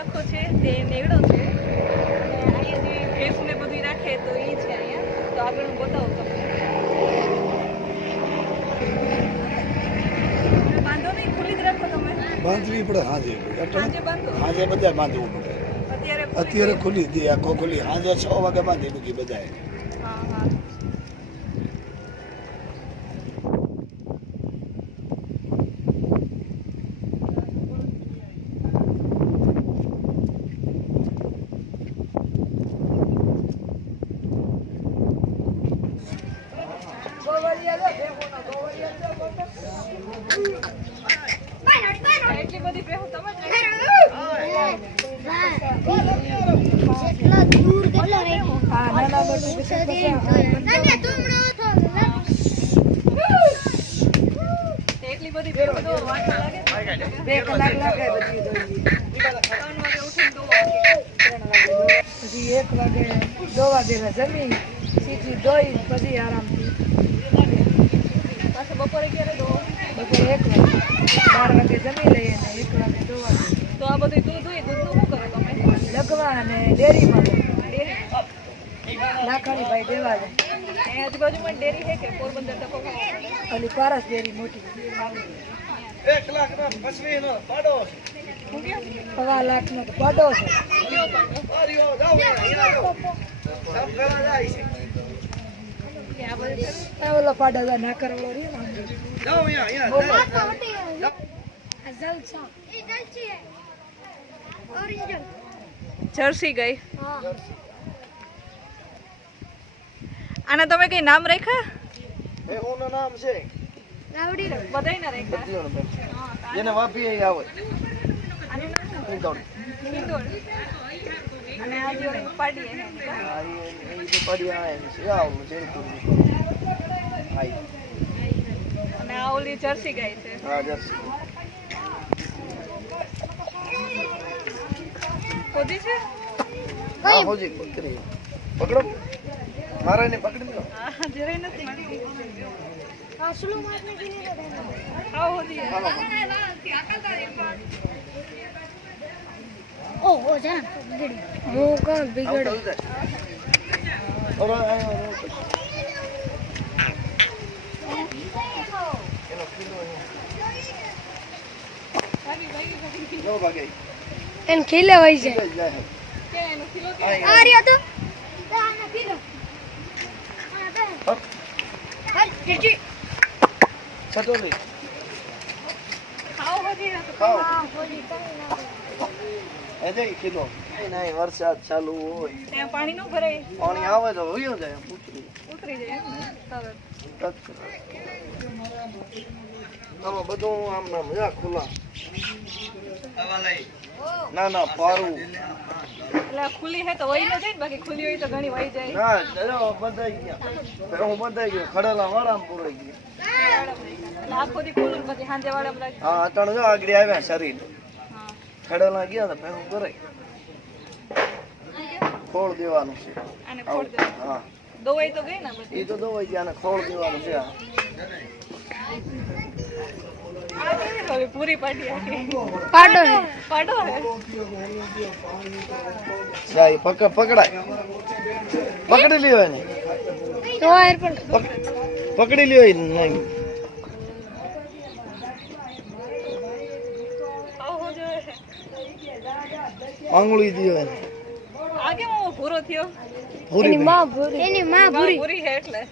આખો છે તે નેગડો છે અને અહીંયા જે ભેંસ ને બધી રાખે તો એ છે અહીંયા. તો આગળ હું બતાવું તમને. બાંધો નહીં, ખુલ્લી જ રાખો તમે. બાંધવી પડે હાજે બાંધો. હાજે બધા બાંધવું પડે. અત્યારે ખુલ્લી દી આખો ખુલ્લી હાજે 6 વાગે બાંધી મૂકી બધાએ. હા હા. એટલી બધી ભેહું તમે જ એટલી બધી ભેહું તો વાંચો લાગે. 2 કલાક લાગે બધી દોઈ. 3 વાગે ઉઠીને દોવા. પછી 1 વાગે દોવા દેવા જમી સીધી દોઈ પછી આરામથી પાછા બપોરે ક્યારે દોવા? બપોરે 1 વાગે 12 વાગે જમી લઈએ ને 1 વાગે દોવા દઈએ. તો આ બધું દૂધ હોય, દૂધનું શું કરો તમે? લગવા અને ડેરીમાં ડેરી લાખાણી ભાઈ દેવા જાય. એ આજુબાજુમાં ડેરી છે કે પોરબંદર તકો? ઓલી પારસ ડેરી મોટી 1 લાખ ના 25 નો પાડો છે. હું કેમ? 1.5 લાખનો તો પાડો છે. કેવો પાડો? આર્યો જાવ અહીંયા સબ કરા જાય છે. કે આ બધું છે? આ ઓલો પાડો ના કરવો રહ્યો ને જાવ અહીંયા જર્સી ગઈ. આના તમે કઈ નામ રાખ્યા? એ કોનું નામ છે? બધાયના રાખ્યા. જેને વાપી અહીં આવે આનું નામ શું? ઈંદોડ. હિંદોળ. અને આ જો પાડીએ છે. આ એ તો પડી આવે છે આવ જેરપુર આઈ અને આ ઓલી જર્સી ગાય છે. હા જર્સી ખોદી છે? હા હોજી પકડી પકડો મારા ને પકડી લો. હા, જરાય નથી. હા, હોદી છે. હું કોણ બિગડે ઓરા નો ભાગે એમ ખીલે હોય છે. કે એનો કિલો કે? આ રહ્યો તો છટોલી ખાઓ હોદી છે તો ખાઓ એ દે કિલો નહીં વરસાદ ચાલુ હોય ત્યાં પાણી નો ભરાય, પાણી આવે તો વયો જાય ઉતરી જાય એમ ને તરત. આમાં બધું આમ નામ જા ખુલ્લા ના ના પારું એટલે આ ખુલ્લી છે તો વહી ન જાય ને, બાકી ખુલ્લી હોય તો ઘણી વહી જાય. ના દાદા બંધાઈ ગયા હું બંધાઈ ગયો ખડેલા વાળામાં પૂરાઈ ગયો એટલે આખો દી ખુલ્લું ને પછી સાંજે વાળામાં લાગે. હા અટાણે જો આગળ આવ્યા શરીર હા. ખડેલા ગયા તો ભેગું કરાય ખોળ દેવાનું છે આને ખોડ દે. હા દવાઈ તો ગઈ ને બધી. એ તો દવાઈ ગયા ને ખોળ દેવાનું છે આ કેવી હવે પૂરી પાડી આખી. પાડો પાડો હે. સાઈ પકડાય પકડી લ્યો એને તો આર પણ પકડી લ્યો નહીં આવો જોઈએ. આંગળી દિયો એને આ કેમ આવો ભૂરો થયો? પૂરી એની માં ભૂરી છે એટલે.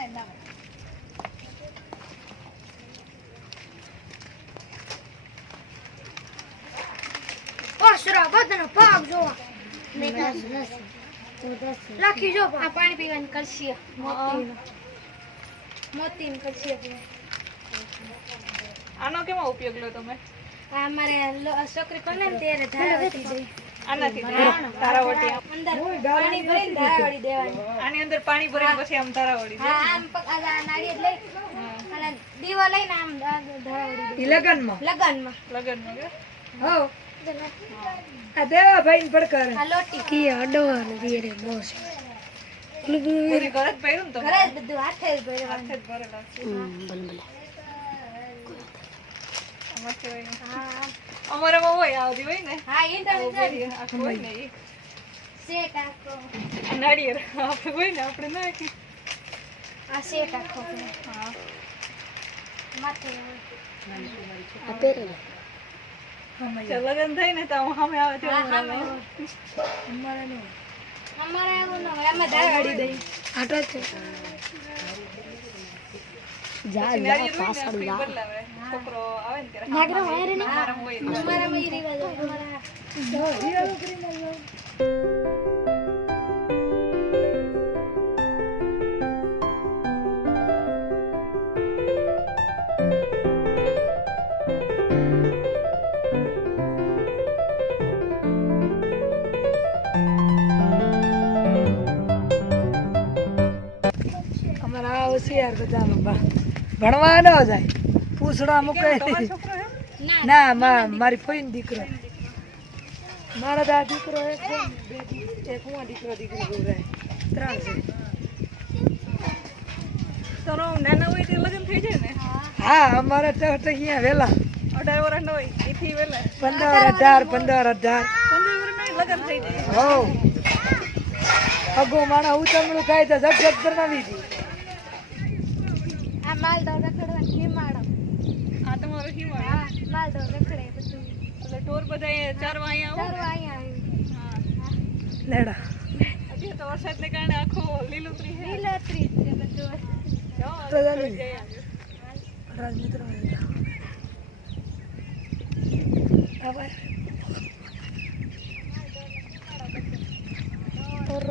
ના પાક જોવા લખી જો આ પાણી પીવાની કલસી મોતી કલસી આનો કેમાં ઉપયોગ લો તમે? આ અમારે છોકરી કોને ત્યારે ધારાવટી દે આનાથી તારાવટી અંદર પાણી ભરીને ધારાવટી દેવાની આની અંદર પાણી ભરીને પછી આમ તારાવડી દે. હા આમ નાળિયેર લઈ અને દીવા લઈને આમ ધારાવટી ઈ લગનમાં લગનમાં લગનમાં કે? હો આ દેવા ભાઈ ને પડકાર આ લોટી કી અડવા દીરે બોસ પૂરી ઘરે જ પહેર્યું ને તમે? ઘરે જ બધું હાથે જ ભરવાનું હાથે જ ભરેલા છે. આમાં કહેવાય ને. હા અમારામાં હોય આવતી હોય ને હા ઇન્ટરનેટ આખું હોય ને ઈ. સેટ આખો આ નાળિયેર આપણે હોય ને આપણે નાખી. આ સેટ આખો હા માથે લગન થાય ને તો આમ સામે આવે તેવું અમારે એવું ન હોય અમે ધારાવટી દઈ આટો છે પછી નાળિયેર હોય ને આખું ઈ બદલાવે. છોકરો આવે ને ત્યારે અમારામાં હોય ને. અમારામાં ઈ રિવાજ હોય અમારા અમારા હોશિયાર બધા ભણવા ન જાય પૂછડા મૂકે તમારો છોકરો હે? ના મારી ફોઈનો દીકરો મારા દા દીકરો એક છે ને, એક હું દીકરી ગોરાય 3 છે તારો નાના હોય તે લગન થઈ જાય ને? હા અમારે તો અહીંયા વેલા 18 વર્ષનો હોય એથી વહેલા 15 18 15 વર્ષનો લગન થઈ જાય. હો અગો માણા ઉતમણું ખાય તો જગ કરવાની હતી આ માલદો રખડવા હિમાડો આ તમારો હિમાલય. હા માલદો રખડે બધું એટલે ઢોર બધા ચારવા અહીંયા આવો? ચારવા અહીંયા હા. લેડા અત્યારે તો વરસાદને કારણે આખો લીલોતરી છે. લીલોતરી છે બધું જાઓ, તો ચાલો. જઈ આવ્યો. રાજમિત્ર હવે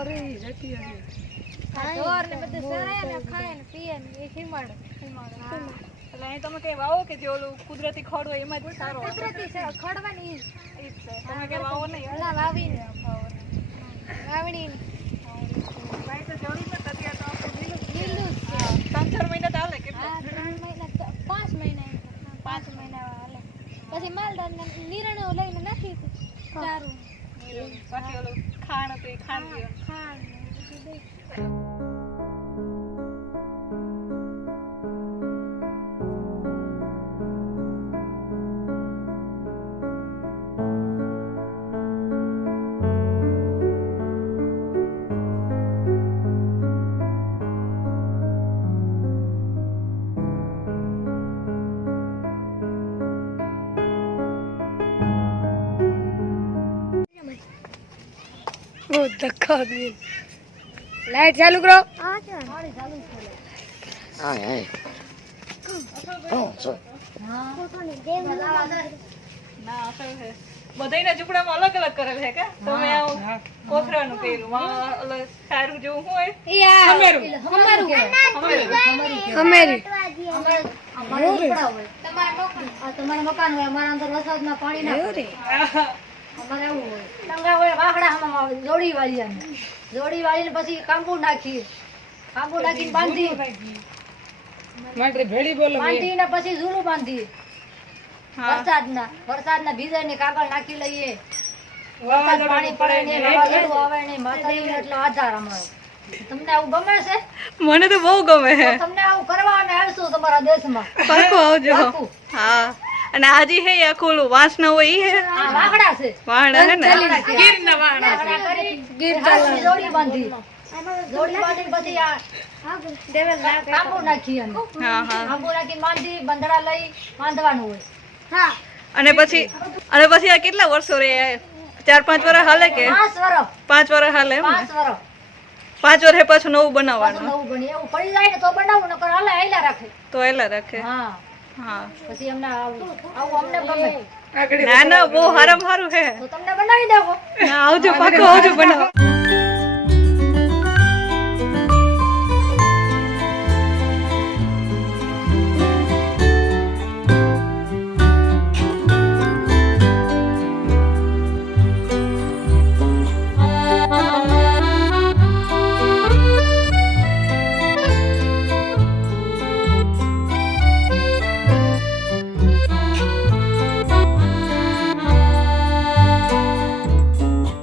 ઓરરી જતી આવી આ ઢોર ને બધું સરે ને ખાય ને પીએ ને એ હિમાડો એટલે અહીં તમે કઈ વાવો કે જે ઓલું કુદરતી ખડ હોય એમાં જ સારો આવે? કુદરતી છે ખડવાની ઈ જ. ઈ જ છે. તમે કઈ વાવો નહીં? ઓલા વાવીને વાવડીને ભાઈ તો જરૂર નથી. અત્યારે તો આપણું લીલું જ છે. લીલું જ છે 3-4 મહિના તો હાલે કે? હા 3 મહિના 5 મહિના 5 મહિના હાલે પછી માલદાર ને નિરણો લઈને નાખી સારું બાકી ઓલું ખાણ હતું એ ખાણ ગયું. ખાંડ ને બધું દઈ. ઓ ધક્કા દે લાઈટ ચાલુ કરો ના અસલ છે. બધાયના ઝૂંપડામાં અલગ અલગ કરેલ છે કે? તમે આવું કોથરાનું કર્યું. માં ઓલું સારું જેવું શું હોય? ઈ આ હમેરું. હમારું અમેરી તમારા મકાન હોય અમારા અંદર વરસાદમાં પાણી ના પડે અમારે એવું હોય ટંગા હોય વાખડા હમણાં જોડી વાળી જાય જોડી વાળીને પછી કાંબુ નાખીને બાંધી બાંધીને પછી ઝૂલું બાંધીએ વરસાદના ભીજાઈને કાગળ નાખી લઈએ વરસાદ પાણી પડે ને વાવાઝોડું આવે ને માથાડીને એટલો આધાર અમારો તમને આવું ગમે છે મને તો બહુ ગમે છે. તો તમને આવું કરવા અને આવશું તમારા દેશમાં પાકું આવજો. પાકું. હા. અને આજે હે આખું ઓલું વાંસ ના હોય ઈ હે? આ વાઘડા છે વાહણા હે ને? વાઘડા કરી હાથની જોડી બાંધી પછી આ કાંબુ નાખી અને હા હા. કાંબુ નાખીને બાંધી બંધડા લઈ બાંધવાનું હોય હા અને પછી આ કેટલા વર્ષો રે? 4-5 વર્ષ હાલે કે 5 વર્ષ 5 વર્ષ હાલે એમ ને? 5 વર્ષ 5 વર્ષે પાછું નવું પાછું બનાવવાનું નવું બની એવું પડી જાય ને તો બનાવું નકર હાલે હાલ્યા રાખે તો એલા રાખે. હા હા પછી અમને આવું અમને ગમે આગળ ના ના બહુ હારામાં હારું હે. તો તમને બનાવી દેવો હા આવજો પાકો આવજો બનાવો.